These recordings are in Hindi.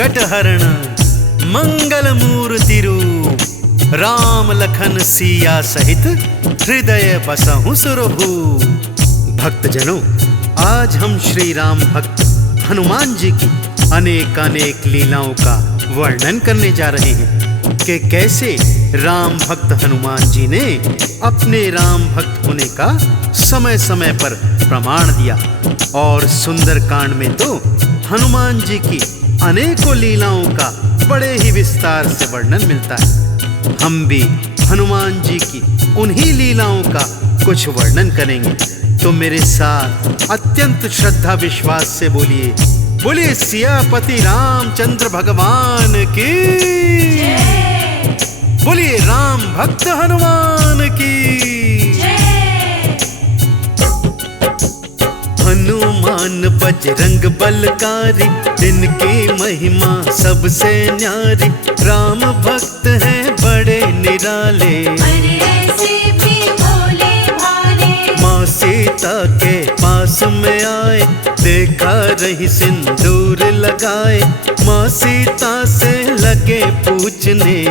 संकट हरण मंगल मूर्ति रूप। राम लखन सिया सहित हृदय बसहु सुरभू। भक्तजनों, आज हम श्री राम भक्त हनुमान जी की अनेक लीलाओं का वर्णन करने जा रहे हैं कि कैसे राम भक्त हनुमान जी ने अपने राम भक्त होने का समय समय पर प्रमाण दिया। और सुंदरकांड में तो हनुमान जी की अनेकों लीलाओं का बड़े ही विस्तार से वर्णन मिलता है। हम भी हनुमान जी की उन्हीं लीलाओं का कुछ वर्णन करेंगे। तो मेरे साथ अत्यंत श्रद्धा विश्वास से बोलिए, बोलिए सियापति रामचंद्र भगवान की, बोलिए राम भक्त हनुमान की। हनुमान बजरंग बलकारी, इनकी महिमा सबसे न्यारी। राम भक्त हैं बड़े निराले, माँ सीता के पास में आए, देखा रही सिंदूर लगाए। माँ सीता से लगे पूछने,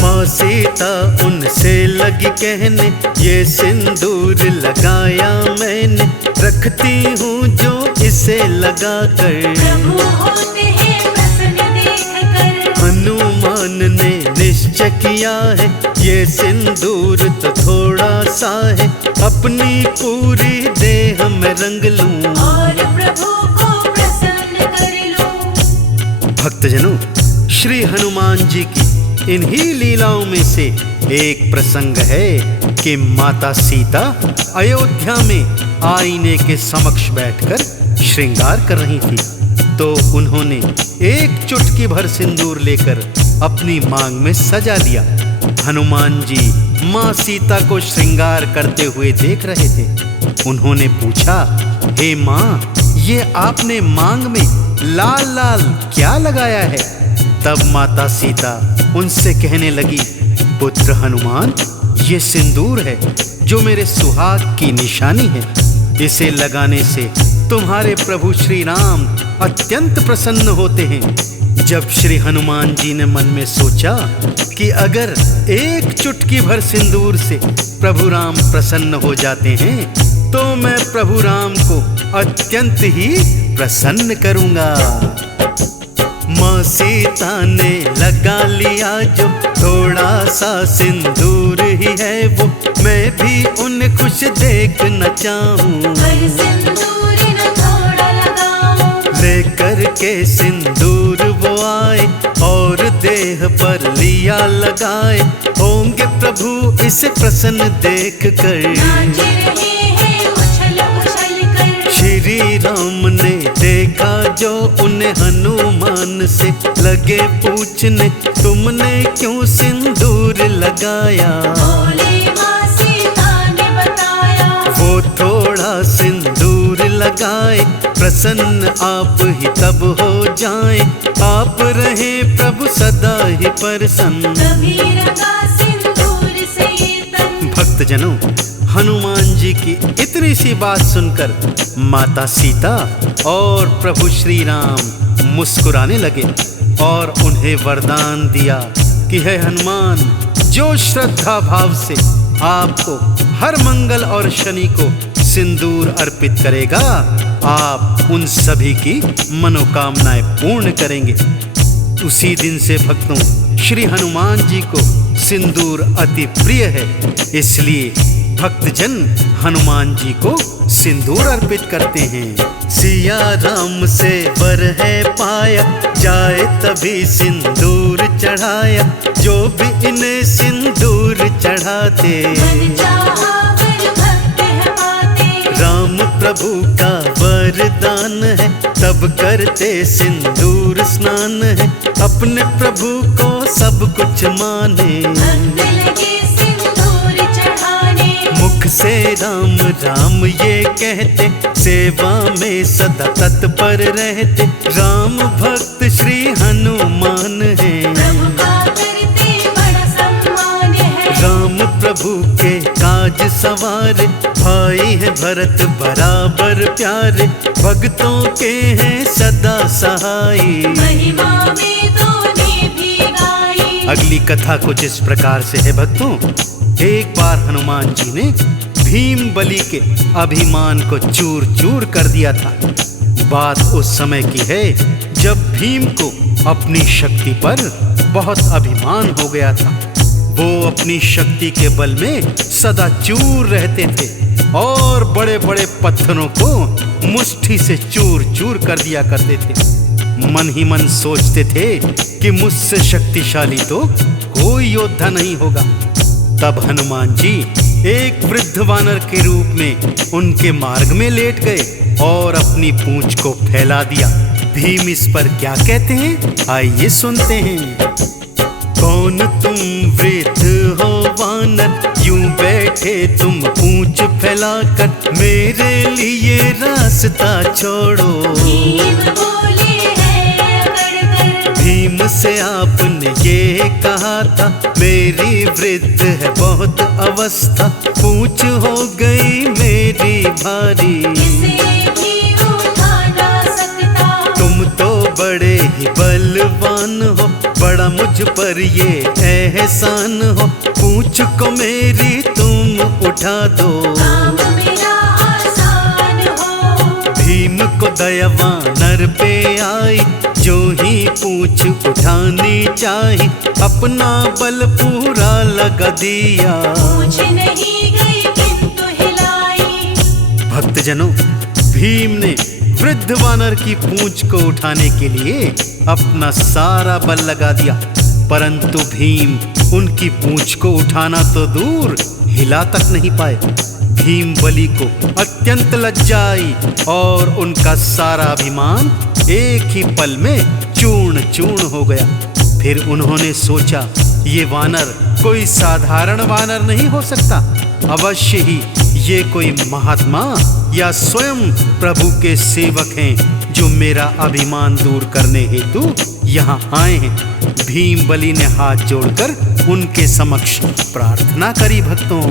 माँ सीता उनसे लगी कहने, ये सिंदूर लगाया मैंने, रखती हूँ जो इसे लगा कर। हनुमान ने निश्चय किया है, ये सिंदूर तो थोड़ा सा है, अपनी पूरी देह में रंग लूं और प्रभु को प्रसन्न कर लूं। भक्तजनों, श्री हनुमान जी की इन्हीं लीलाओं में से एक प्रसंग है कि माता सीता अयोध्या में आईने के समक्ष बैठकर श्रृंगार कर रही थी। तो उन्होंने एक चुटकी भर सिंदूर लेकर अपनी मांग में सजा लिया। हनुमान जी माँ सीता को श्रृंगार करते हुए देख रहे थे। उन्होंने पूछा, हे माँ, ये आपने मांग में लाल लाल क्या लगाया है? तब माता सीता उनसे कहने लगी, पुत्र हनुमान, ये सिंदूर है जो मेरे सुहाग की निशानी है। इसे लगाने से तुम्हारे प्रभु श्री राम अत्यंत प्रसन्न होते हैं। जब श्री हनुमान जी ने मन में सोचा कि अगर एक चुटकी भर सिंदूर से प्रभु राम प्रसन्न हो जाते हैं, तो मैं प्रभु राम को अत्यंत ही प्रसन्न करूंगा। माँ सीता ने लगा लिया जो थोड़ा सा सिंदूर ही है वो, मैं भी उन्हें खुश देखना चाहूं। लेकर के सिंदूर वो आए और देह पर लिया लगाए, होंगे प्रभु इसे प्रसन्न देख कर। श्री राम ने देखा जो उन्हें हनुमान से लगे पूछने, तुमने क्यों सिंदूर लगाया? वो थोड़ा सिंदूर लगाए, प्रसन्न आप ही तब हो जाएं, आप रहे प्रभु सदा ही प्रसन्न। भक्तजनों, हनुमान जी की इतनी सी बात सुनकर माता सीता और प्रभु श्री राम मुस्कुराने लगे और उन्हें वरदान दिया कि हे हनुमान, जो श्रद्धा भाव से आपको हर मंगल और शनि को सिंदूर अर्पित करेगा, आप उन सभी की मनोकामनाएं पूर्ण करेंगे। उसी दिन से भक्तों, श्री हनुमान जी को सिंदूर अति प्रिय है, इसलिए भक्तजन हनुमान जी को सिंदूर अर्पित करते हैं। सिया राम से वर है पाया, जाए तभी सिंदूर चढ़ाया, जो भी इन्हें सिंदूर चढ़ाते। राम प्रभु का वरदान है, तब करते सिंदूर स्नान है, अपने प्रभु को सब कुछ माने। मुख से राम राम ये कहते, सेवा में सदा तत्पर रहते, राम भक्त श्री हनुमान है। राम प्रभु के काज ताज सवारे, भाई है भरत बराबर प्यारे, भक्तों के हैं सदा सहाई। महिमा में तूने भी गाई। अगली कथा कुछ इस प्रकार से है भक्तों। एक बार हनुमान जी ने भीम बलि के अभिमान को चूर चूर कर दिया था। बात उस समय की है जब भीम को अपनी शक्ति पर बहुत अभिमान हो गया था। वो अपनी शक्ति के बल में सदा चूर रहते थे और बड़े बड़े पत्थरों को मुट्ठी से चूर चूर कर दिया करते थे। मन ही मन सोचते थे कि मुझसे शक्तिशाली तो कोई योद्धा नहीं होगा। तब हनुमान जी एक वृद्ध वानर के रूप में उनके मार्ग में लेट गए और अपनी पूंछ को फैला दिया। भीम इस पर क्या कहते हैं, आइए सुनते हैं। कौन तुम वृद्ध हो वानर, यूं बैठे तुम पूंछ फैलाकर, मेरे लिए रास्ता छोड़ो। भीम बोले हैं अकड़ कर। भीम से आपने ये कहा था, मेरी वृद्ध है बहुत अवस्था, पूंछ हो गई मेरी भारी। इसे भी उठा ना सकता। तुम तो बड़े ही बलवान हो, बड़ा मुझ पर ये एहसान हो, पूंछ को मेरी तुम उठा दो। काम मेरा आसान हो। भीम को दया वानर पे आई, जो ही पूंछ उठानी चाही, अपना बल पूरा लगा दिया। पूछ नहीं गई किंतु हिलाई। भक्तजनों, भीम ने वृद्ध वानर की पूंछ को उठाने के लिए अपना सारा बल लगा दिया, परंतु भीम उनकी पूंछ को उठाना तो दूर हिला तक नहीं पाए। भीम बलि को अत्यंत लज्जा आई और उनका सारा अभिमान एक ही पल में चूर्ण चूर्ण हो गया। फिर उन्होंने सोचा, ये वानर कोई साधारण वानर नहीं हो सकता, अवश्य ही ये कोई महात्मा या स्वयं प्रभु के सेवक हैं जो मेरा अभिमान दूर करने हेतु यहाँ आए हैं। भीम बलि ने हाथ जोड़कर उनके समक्ष प्रार्थना करी। भक्तों,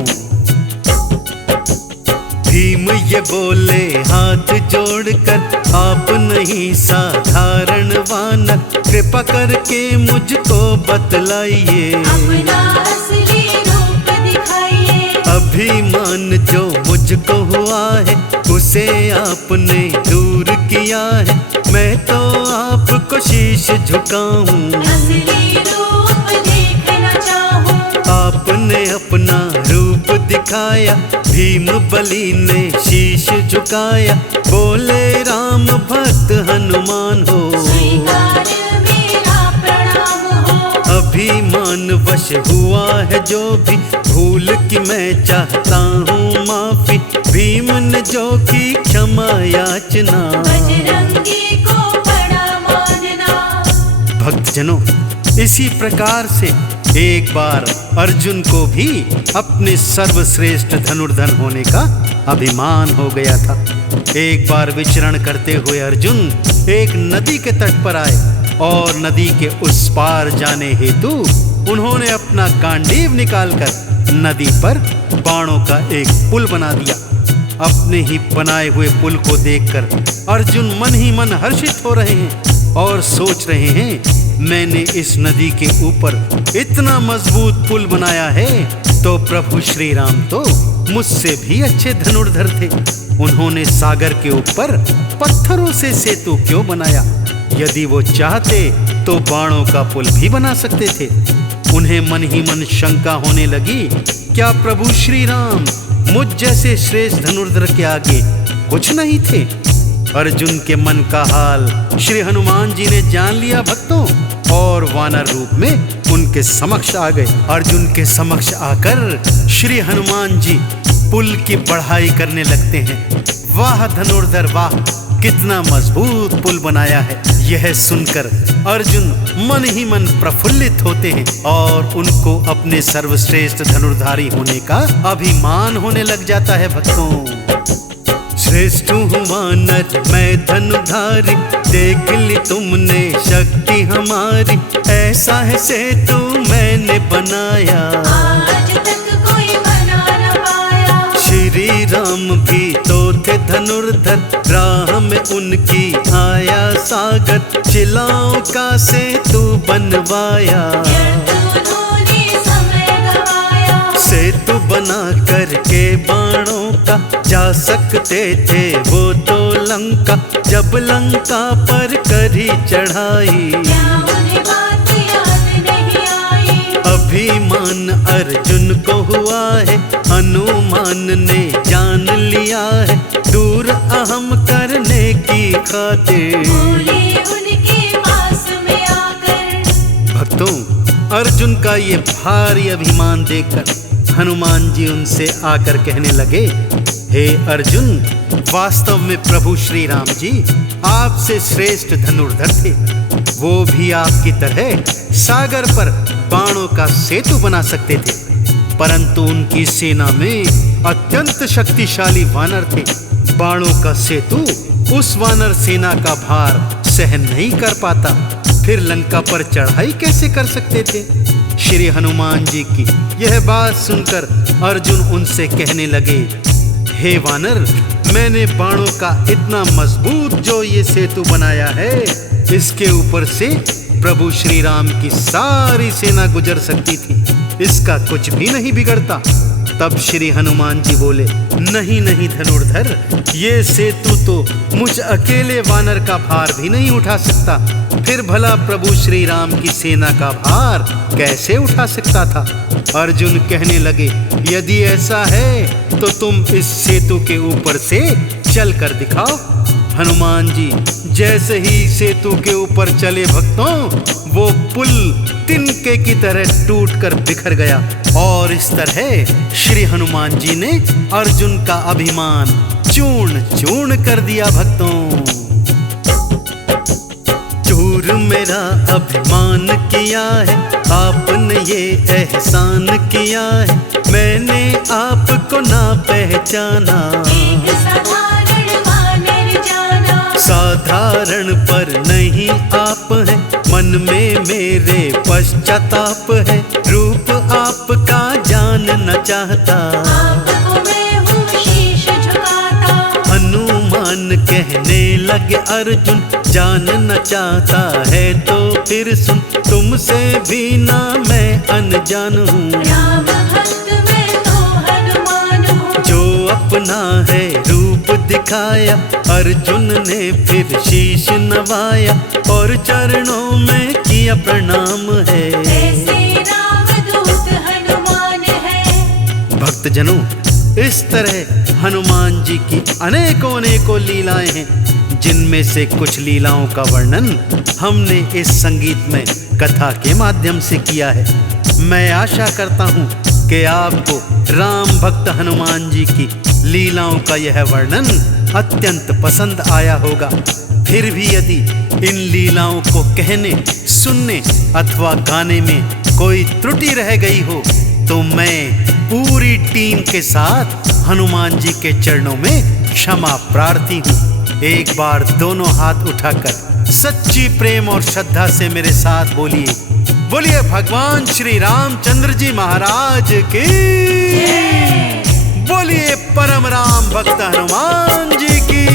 भीम ये बोले हाथ जोड़कर, आप नहीं साधारण वानर, कृपा करके मुझको बतलाइए। अपना असली रूप दिखाइए। अभिमान जो मुझको हुआ है, उसे आपने दूर किया है, मैं तो आपको शीश झुकाऊं। असली रूप देखना चाहूं। आपने अपना रूप दिखाया, भीम बलि ने शीश झुकाया, बोले राम भक्त हनुमान हो। स्वीकार मेरा प्रणाम हो। अभिमान वश हुआ है जो भी, भूल की मैं चाहता हूँ माफी, भीम ने जो की क्षमा याचना। बजरंगी को बड़ा मानना। भक्तजनों, इसी प्रकार से एक बार अर्जुन को भी अपने सर्वश्रेष्ठ धनुर्धर होने का अभिमान हो गया था। एक बार विचरण करते हुए अर्जुन एक नदी के तट पर आए और नदी के उस पार जाने हेतु उन्होंने अपना गांडीव निकालकर नदी पर बाणों का एक पुल बना दिया। अपने ही बनाए हुए पुल को देखकर अर्जुन मन ही मन हर्षित हो रहे हैं और सोच रहे हैं, मैंने इस नदी के ऊपर इतना मजबूत पुल बनाया है तो प्रभु श्री राम तो मुझसे भी अच्छे धनुर्धर थे। उन्होंने सागर के ऊपर पत्थरों से सेतु क्यों बनाया? यदि वो चाहते तो बाणों का पुल भी बना सकते थे। उन्हें मन ही मन शंका होने लगी, क्या प्रभु श्री राम मुझ जैसे श्रेष्ठ धनुर्धर के आगे कुछ नहीं थे? अर्जुन के मन का हाल श्री हनुमान जी ने जान लिया भक्तों, और वानर रूप में उनके समक्ष आ गए। अर्जुन के समक्ष आकर श्री हनुमान जी पुल की बढ़ाई करने लगते हैं। वाह धनुर्धर वाह, कितना मजबूत पुल बनाया है। यह सुनकर अर्जुन मन ही मन प्रफुल्लित होते हैं और उनको अपने सर्वश्रेष्ठ धनुर्धारी होने का अभिमान होने लग जाता है। भक्तों, श्रेष्ठ हूँ वानर मैं धनुधारी, देख ली तुमने शक्ति हमारी, ऐसा है सेतु मैंने बनाया। आज तक कोई बना न पाया। राम भी तो थे धनुर्धर, राह में उनकी आया सागर, शिलाओं का सेतु बनवाया। सेतु बना करके बाणों का जा सकते थे वो तो लंका, जब लंका पर करी चढ़ाई। अभिमान अर्जुन को हुआ है, हनुमान ने जान लिया है, दूर अहम करने की खातिर। भक्तों, अर्जुन का ये भारी अभिमान देखकर हनुमान जी उनसे आकर कहने लगे, हे अर्जुन, वास्तव में प्रभु श्री राम जी आपसे श्रेष्ठ धनुर्धर थे। वो भी आपकी तरह सागर पर बाणों का सेतु बना सकते थे, परंतु उनकी सेना में अत्यंत शक्तिशाली वानर थे। बाणों का सेतु उस वानर सेना का भार सहन नहीं कर पाता, फिर लंका पर चढ़ाई कैसे कर सकते थे। श्री हनुमान जी की यह बात सुनकर अर्जुन उनसे कहने लगे, हे वानर, मैंने बाणों का इतना मजबूत जो ये सेतु बनाया है, इसके ऊपर से प्रभु श्री राम की सारी सेना गुजर सकती थी, इसका कुछ भी नहीं बिगड़ता। तब श्री हनुमान जी बोले, नहीं नहीं धनुर्धर, ये सेतु तो मुझ अकेले वानर का भार भी नहीं उठा सकता, फिर भला प्रभु श्री राम की सेना का भार कैसे उठा सकता था। अर्जुन कहने लगे, यदि ऐसा है तो तुम इस सेतु के ऊपर से चल कर दिखाओ। हनुमान जी जैसे ही सेतु के ऊपर चले भक्तों, वो पुल तिनके की तरह टूटकर बिखर गया, और इस तरह श्री हनुमान जी ने अर्जुन का अभिमान चूर्ण चूर्ण कर दिया। भक्तों, चूर मेरा अभिमान किया है, आपने ये एहसान किया है, मैंने आपको ना पहचाना। साधारण पर नहीं आप हैं, मन में मेरे पश्चाताप है, रूप आपका जानना चाहता। हनुमान कहने लगे अर्जुन, जानना चाहता है तो फिर सुन, तुमसे भी ना मैं अनजान हूँ। जो अपना है रूप दिखाया, अर्जुन ने फिर शीश नवाया, और चरणों में किया प्रणाम है। भक्तजनों, इस तरह हनुमान जी की अनेकों अनेकों लीलाएं हैं, जिनमें से कुछ लीलाओं का वर्णन हमने इस संगीतमय कथा के माध्यम से किया है। मैं आशा करता हूँ कि आपको राम भक्त हनुमान जी की लीलाओं का यह वर्णन अत्यंत पसंद आया होगा। फिर भी यदि इन लीलाओं को कहने, सुनने अथवा गाने में कोई त्रुटि रह गई हो, तो मैं पूरी टीम के साथ हनुमान जी के चरणों में क्षमा प्रार्थी हूँ। एक बार दोनों हाथ उठाकर सच्ची प्रेम और श्रद्धा से मेरे साथ बोलिए, बोलिए भगवान श्री रामचंद्र जी महाराज की, बोलिए परम राम भक्त हनुमान जी की।